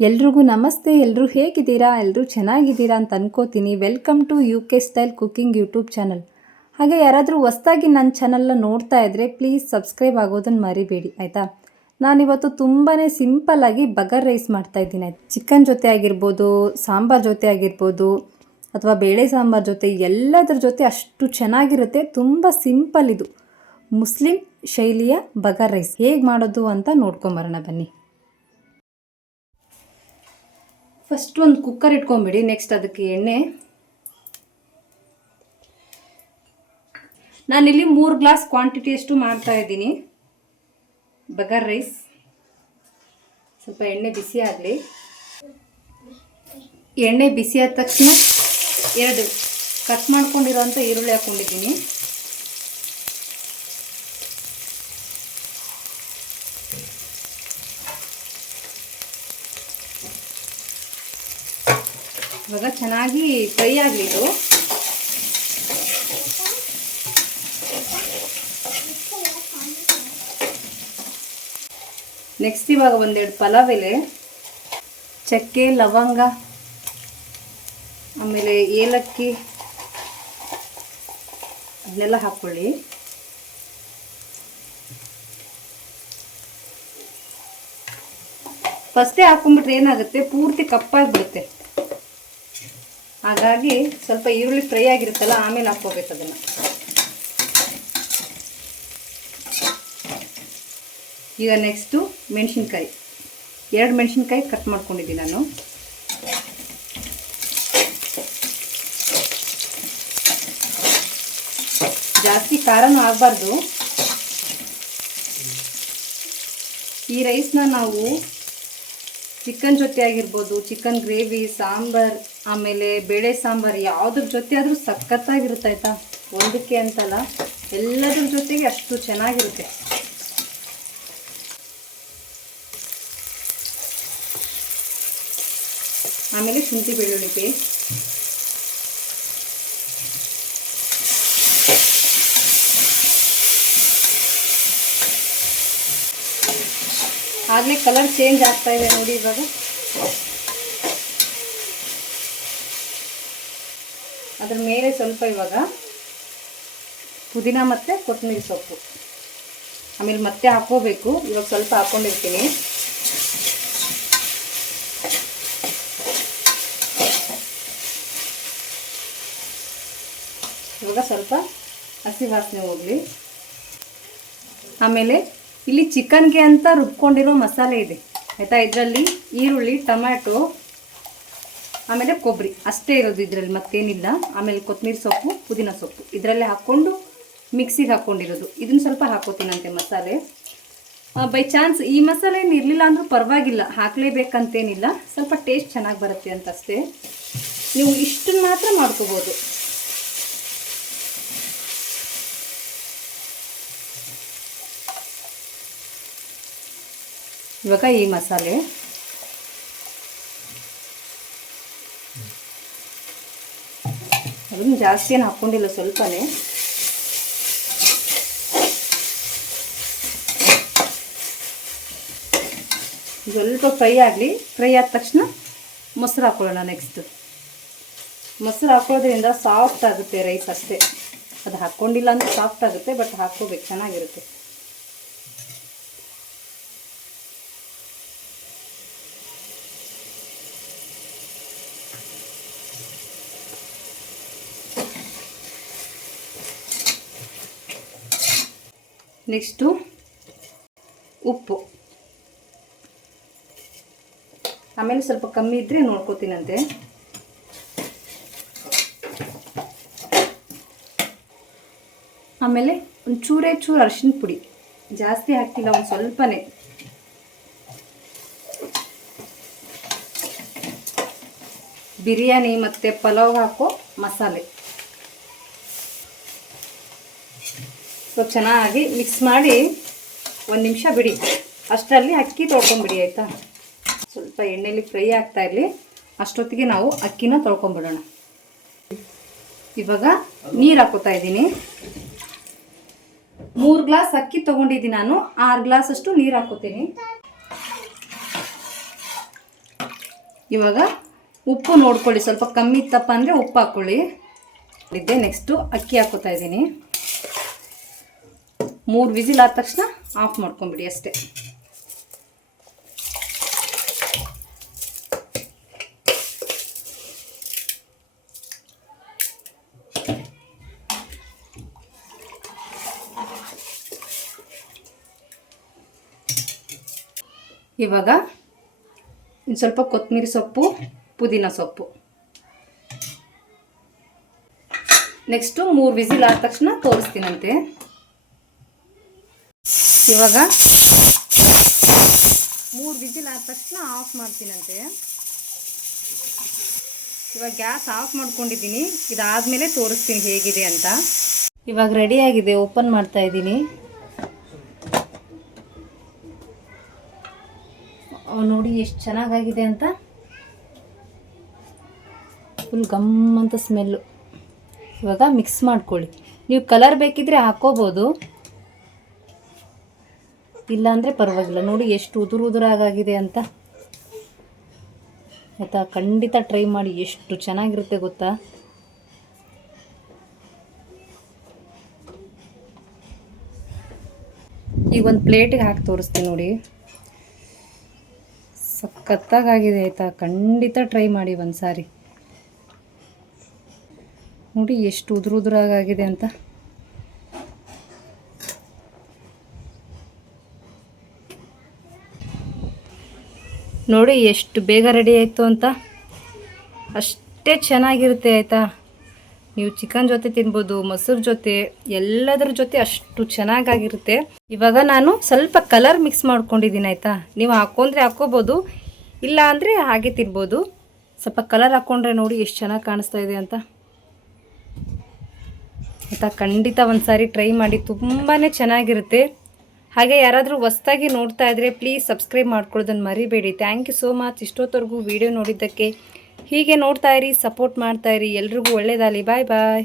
ಎಲ್ರಿಗೂ ನಮಸ್ತೆ. ಎಲ್ಲರೂ ಹೇಗಿದ್ದೀರಾ? ಎಲ್ಲರೂ ಚೆನ್ನಾಗಿದ್ದೀರಾ ಅಂತ ಅನ್ಕೋತೀನಿ. Welcome to UK style cooking YouTube channel. ಹಾಗೆ ಯಾರಾದರೂ ಹೊಸ್ದಾಗಿ ನನ್ನ ಚಾನಲ್ನ ನೋಡ್ತಾ ಇದ್ದರೆ ಪ್ಲೀಸ್ ಸಬ್ಸ್ಕ್ರೈಬ್ ಆಗೋದನ್ನು ಮರಿಬೇಡಿ, ಆಯಿತಾ? ನಾನಿವತ್ತು ತುಂಬಾ ಸಿಂಪಲ್ಲಾಗಿ ಬಗರ್ ರೈಸ್ ಮಾಡ್ತಾಯಿದ್ದೀನಿ. ಚಿಕನ್ ಜೊತೆ ಆಗಿರ್ಬೋದು, ಸಾಂಬಾರ್ ಜೊತೆ ಆಗಿರ್ಬೋದು, ಅಥವಾ ಬೇಳೆ ಸಾಂಬಾರ್ ಜೊತೆ, ಎಲ್ಲದರ ಜೊತೆ ಅಷ್ಟು ಚೆನ್ನಾಗಿರುತ್ತೆ. ತುಂಬ ಸಿಂಪಲ್ ಇದು. ಮುಸ್ಲಿಂ ಶೈಲಿಯ ಬಗರ್ ರೈಸ್ ಹೇಗೆ ಮಾಡೋದು ಅಂತ ನೋಡ್ಕೊಂಬರೋಣ ಬನ್ನಿ. ಫಸ್ಟ್ ಒಂದು ಕುಕ್ಕರ್ ಇಟ್ಕೊಂಬಿಡಿ. ನೆಕ್ಸ್ಟ್ ಅದಕ್ಕೆ ಎಣ್ಣೆ. ನಾನಿಲ್ಲಿ 3 ಗ್ಲಾಸ್ ಕ್ವಾಂಟಿಟಿಯಷ್ಟು ಮಾಡ್ತಾ ಇದ್ದೀನಿ ಬಗರ್ ರೈಸ್. ಸ್ವಲ್ಪ ಎಣ್ಣೆ ಬಿಸಿ ಆಗಲಿ. ಎಣ್ಣೆ ಬಿಸಿ ಆದ ತಕ್ಷಣ 2 ಕಟ್ ಮಾಡ್ಕೊಂಡಿರೋಂಥ ಈರುಳ್ಳಿ ಹಾಕ್ಕೊಂಡಿದ್ದೀನಿ. ಇವಾಗ ಚೆನ್ನಾಗಿ ಫ್ರೈ ಆಗಲಿ ಇದು. ನೆಕ್ಸ್ಟ್ ಇವಾಗ 1-2 ಪಲಾವ್ ಎಲೆ, ಚಕ್ಕೆ, ಲವಂಗ, ಆಮೇಲೆ ಏಲಕ್ಕಿ ಅದನ್ನೆಲ್ಲ ಹಾಕ್ಕೊಳ್ಳಿ. ಫಸ್ಟೇ ಹಾಕ್ಕೊಂಡ್ಬಿಟ್ರೆ ಏನಾಗುತ್ತೆ, ಪೂರ್ತಿ ಕಪ್ಪಾಗಿಬಿಡುತ್ತೆ. ಹಾಗಾಗಿ ಸ್ವಲ್ಪ ಈರುಳ್ಳಿ ಫ್ರೈ ಆಗಿರುತ್ತಲ್ಲ, ಆಮೇಲೆ ಹಾಕ್ಕೋಬೇಕು ಅದನ್ನು. ಈಗ ನೆಕ್ಸ್ಟು ಮೆಣಸಿನ್ಕಾಯಿ, 2 ಮೆಣಸಿನ್ಕಾಯಿ ಕಟ್ ಮಾಡ್ಕೊಂಡಿದ್ದೀನಿ ನಾನು. ಜಾಸ್ತಿ ಖಾರನೂ ಆಗಬಾರ್ದು. ಈ ರೈಸ್ನ ನಾವು ಚಿಕನ್ ಜೊತೆ ಆಗಿರ್ಬೋದು, ಚಿಕನ್ ಗ್ರೇವಿ, ಸಾಂಬಾರ್, ಆಮೇಲೆ ಬೇಳೆ ಸಾಂಬಾರು, ಯಾವುದ್ರ ಜೊತೆ ಆದರೂ ಸಖತ್ತಾಗಿರುತ್ತೆ, ಆಯಿತಾ? ಒಂದಕ್ಕೆ ಅಂತಲ್ಲ, ಎಲ್ಲದ್ರ ಜೊತೆಗೆ ಅಷ್ಟು ಚೆನ್ನಾಗಿರುತ್ತೆ. ಆಮೇಲೆ ಶುಂಠಿ ಬೆಳ್ಳುಳ್ಳಿ ಪೇಸ್ಟ್, ಆಗಲೇ ಕಲರ್ ಚೇಂಜ್ ಆಗ್ತಾ ಇದೆ ನೋಡಿ. ಇವಾಗ ಅದ್ರ ಮೇಲೆ ಸ್ವಲ್ಪ ಇವಾಗ ಪುದೀನ ಮತ್ತು ಕೊತ್ತಂಬರಿ ಸೊಪ್ಪು, ಆಮೇಲೆ ಮತ್ತೆ ಹಾಕ್ಕೋಬೇಕು. ಇವಾಗ ಸ್ವಲ್ಪ ಹಾಕ್ಕೊಂಡಿರ್ತೀನಿ. ಇವಾಗ ಸ್ವಲ್ಪ ಹಸಿ ವಾಸನೆ ಹೋಗಲಿ. ಆಮೇಲೆ ಇಲ್ಲಿ ಚಿಕನ್ಗೆ ಅಂತ ರುಬ್ಕೊಂಡಿರೋ ಮಸಾಲೆ ಇದೆ, ಆಯಿತಾ? ಇದರಲ್ಲಿ ಈರುಳ್ಳಿ, ಟೊಮ್ಯಾಟೊ, ಆಮೇಲೆ ಕೊಬ್ಬರಿ ಅಷ್ಟೇ ಇರೋದು ಇದರಲ್ಲಿ, ಮತ್ತೇನಿಲ್ಲ. ಆಮೇಲೆ ಕೊತ್ತಂಬರಿ ಸೊಪ್ಪು, ಪುದೀನ ಸೊಪ್ಪು ಇದರಲ್ಲೇ ಹಾಕ್ಕೊಂಡು ಮಿಕ್ಸಿಗೆ ಹಾಕ್ಕೊಂಡಿರೋದು. ಇದನ್ನು ಸ್ವಲ್ಪ ಹಾಕ್ಕೋತೀನಂತೆ ಮಸಾಲೆ. ಬೈ ಚಾನ್ಸ್ ಈ ಮಸಾಲೆ ಏನು ಇರಲಿಲ್ಲ ಅಂದರೂ ಪರವಾಗಿಲ್ಲ, ಹಾಕಲೇಬೇಕಂತೇನಿಲ್ಲ. ಸ್ವಲ್ಪ ಟೇಸ್ಟ್ ಚೆನ್ನಾಗಿ ಬರುತ್ತೆ ಅಂತ ಅಷ್ಟೇ. ನೀವು ಇಷ್ಟನ್ನು ಮಾತ್ರ ಮಾಡ್ಕೋಬೋದು. ಇವಾಗ ಈ ಮಸಾಲೆ ಅದನ್ನು ಜಾಸ್ತಿ ಏನು ಹಾಕ್ಕೊಂಡಿಲ್ಲ, ಸ್ವಲ್ಪನೇ. ಸ್ವಲ್ಪ ಫ್ರೈ ಆಗಲಿ. ಫ್ರೈ ಆದ ತಕ್ಷಣ ಮೊಸರು ಹಾಕ್ಕೊಳ್ಳೋಣ. ನೆಕ್ಸ್ಟ್ ಮೊಸರು ಹಾಕೋದ್ರಿಂದ ಸಾಫ್ಟ್ ಆಗುತ್ತೆ ರೈಸ್ ಅಷ್ಟೇ. ಅದು ಹಾಕ್ಕೊಂಡಿಲ್ಲ ಅಂದರೆ ಸಾಫ್ಟ್ ಆಗುತ್ತೆ, ಬಟ್ ಹಾಕ್ಕೋಬೇಕು, ಚೆನ್ನಾಗಿರುತ್ತೆ. ನೆಕ್ಸ್ಟು ಉಪ್ಪು, ಆಮೇಲೆ ಸ್ವಲ್ಪ ಕಮ್ಮಿ ಇದ್ದರೆ ನೋಡ್ಕೋತೀನಂತೆ. ಆಮೇಲೆ ಒಂದು ಚೂರು ಅರಿಶಿನ ಪುಡಿ, ಜಾಸ್ತಿ ಹಾಕ್ತಿಲ್ಲ, ಒಂದು ಸ್ವಲ್ಪನೇ. ಬಿರಿಯಾನಿ ಮತ್ತು ಪಲಾವ್ ಹಾಕೋ ಮಸಾಲೆ ಸ್ವಲ್ಪ ಚೆನ್ನಾಗಿ ಮಿಕ್ಸ್ ಮಾಡಿ 1 ನಿಮಿಷ ಬಿಡಿ. ಅಷ್ಟರಲ್ಲಿ ಅಕ್ಕಿ ತೊಳ್ಕೊಂಬಿಡಿ, ಆಯಿತಾ? ಸ್ವಲ್ಪ ಎಣ್ಣೆಯಲ್ಲಿ ಫ್ರೈ ಆಗ್ತಾ ಇರಲಿ. ಅಷ್ಟೊತ್ತಿಗೆ ನಾವು ಅಕ್ಕಿನ ತೊಳ್ಕೊಂಬಿಡೋಣ. ಇವಾಗ ನೀರು ಹಾಕೋತಾ ಇದ್ದೀನಿ. 3 ಗ್ಲಾಸ್ ಅಕ್ಕಿ ತೊಗೊಂಡಿದ್ದೀನಿ ನಾನು. 6 ಗ್ಲಾಸ್ ಅಷ್ಟು ನೀರು ಹಾಕೋತೀನಿ. ಇವಾಗ ಉಪ್ಪು ನೋಡ್ಕೊಳ್ಳಿ, ಸ್ವಲ್ಪ ಕಮ್ಮಿ ಇತ್ತಪ್ಪ ಅಂದರೆ ಉಪ್ಪು ಹಾಕ್ಕೊಳ್ಳಿ. ಇದ್ದೆ ನೆಕ್ಸ್ಟು ಅಕ್ಕಿ ಹಾಕೋತಾ ಇದ್ದೀನಿ. 3 ವಿಸಿಲ್ ಆದ ತಕ್ಷಣ ಆಫ್ ಮಾಡ್ಕೊಂಬಿಡಿ ಅಷ್ಟೇ. ಇವಾಗ ಇನ್ನು ಸ್ವಲ್ಪ ಕೊತ್ತಂಬರಿ ಸೊಪ್ಪು, ಪುದೀನ ಸೊಪ್ಪು. ನೆಕ್ಸ್ಟು 3 ವಿಸಿಲ್ ಆದ ತಕ್ಷಣ ತೋರಿಸ್ತೀನಂತೆ. ಇವಾಗ 3 ವಿಸಿಲ್ ಆದ ತಕ್ಷಣ ಆಫ್ ಮಾಡ್ತೀನಂತೆ. ಇವಾಗ ಗ್ಯಾಸ್ ಆಫ್ ಮಾಡ್ಕೊಂಡಿದ್ದೀನಿ. ಇದಾದಮೇಲೆ ತೋರಿಸ್ತೀನಿ ಹೇಗಿದೆ ಅಂತ. ಇವಾಗ ರೆಡಿಯಾಗಿದೆ, ಓಪನ್ ಮಾಡ್ತಾ ಇದ್ದೀನಿ. ನೋಡಿ ಎಷ್ಟು ಚೆನ್ನಾಗಾಗಿದೆ ಅಂತ. ಫುಲ್ ಗಮ್ ಅಂತ ಸ್ಮೆಲ್ಲು. ಇವಾಗ ಮಿಕ್ಸ್ ಮಾಡ್ಕೊಳ್ಳಿ. ನೀವು ಕಲರ್ ಬೇಕಿದ್ರೆ ಹಾಕೋಬೋದು, ಇಲ್ಲಾಂದರೆ ಪರವಾಗಿಲ್ಲ. ನೋಡಿ ಎಷ್ಟು ಉದುರಾಗಾಗಿದೆ ಅಂತ. ಆಯಿತಾ, ಖಂಡಿತ ಟ್ರೈ ಮಾಡಿ, ಎಷ್ಟು ಚೆನ್ನಾಗಿರುತ್ತೆ ಗೊತ್ತಾ. ಈಗ ಒಂದು ಪ್ಲೇಟಿಗೆ ಹಾಕಿ ತೋರಿಸ್ತೀನಿ ನೋಡಿ. ಸಖತ್ತಾಗಿದೆ ಆಯಿತಾ, ಖಂಡಿತ ಟ್ರೈ ಮಾಡಿ ಒಂದು ಸಾರಿ. ನೋಡಿ ಎಷ್ಟು ಉದುರಾಗಾಗಿದೆ ಅಂತ. ನೋಡಿ ಎಷ್ಟು ಬೇಗ ರೆಡಿ ಆಯಿತು ಅಂತ. ಅಷ್ಟೇ ಚೆನ್ನಾಗಿರುತ್ತೆ ಆಯಿತಾ. ನೀವು ಚಿಕನ್ ಜೊತೆ ತಿನ್ಬೋದು, ಮೊಸರು ಜೊತೆ, ಎಲ್ಲದರ ಜೊತೆ ಅಷ್ಟು ಚೆನ್ನಾಗಾಗಿರುತ್ತೆ. ಇವಾಗ ನಾನು ಸ್ವಲ್ಪ ಕಲರ್ ಮಿಕ್ಸ್ ಮಾಡ್ಕೊಂಡಿದ್ದೀನಿ ಆಯಿತಾ. ನೀವು ಹಾಕ್ಕೊಂಡ್ರೆ ಹಾಕ್ಕೋಬೋದು, ಇಲ್ಲ ಅಂದರೆ ಹಾಗೆ ತಿನ್ಬೋದು. ಸ್ವಲ್ಪ ಕಲರ್ ಹಾಕ್ಕೊಂಡ್ರೆ ನೋಡಿ ಎಷ್ಟು ಚೆನ್ನಾಗಿ ಕಾಣಿಸ್ತಾ ಇದೆ ಅಂತ ಆಯಿತಾ. ಖಂಡಿತ ಒಂದು ಸಾರಿ ಟ್ರೈ ಮಾಡಿ, ತುಂಬಾ ಚೆನ್ನಾಗಿರುತ್ತೆ. ಹಾಗೆ ಯಾರಾದರೂ ಹೊಸ್ದಾಗಿ ನೋಡ್ತಾ ಇದ್ದರೆ ಪ್ಲೀಸ್ ಸಬ್ಸ್ಕ್ರೈಬ್ ಮಾಡ್ಕೊಳ್ಳೋದನ್ನು ಮರಿಬೇಡಿ. ಥ್ಯಾಂಕ್ ಯು ಸೋ ಮಚ್ ಇಷ್ಟೊತ್ತವರೆಗೂ ವಿಡಿಯೋ ನೋಡಿದ್ದಕ್ಕೆ. ಹೀಗೆ ನೋಡ್ತಾಯಿರಿ, ಸಪೋರ್ಟ್ ಮಾಡ್ತಾಯಿರಿ. ಎಲ್ರಿಗೂ ಒಳ್ಳೆಯದಾಗಲಿ. ಬಾಯ್ ಬಾಯ್.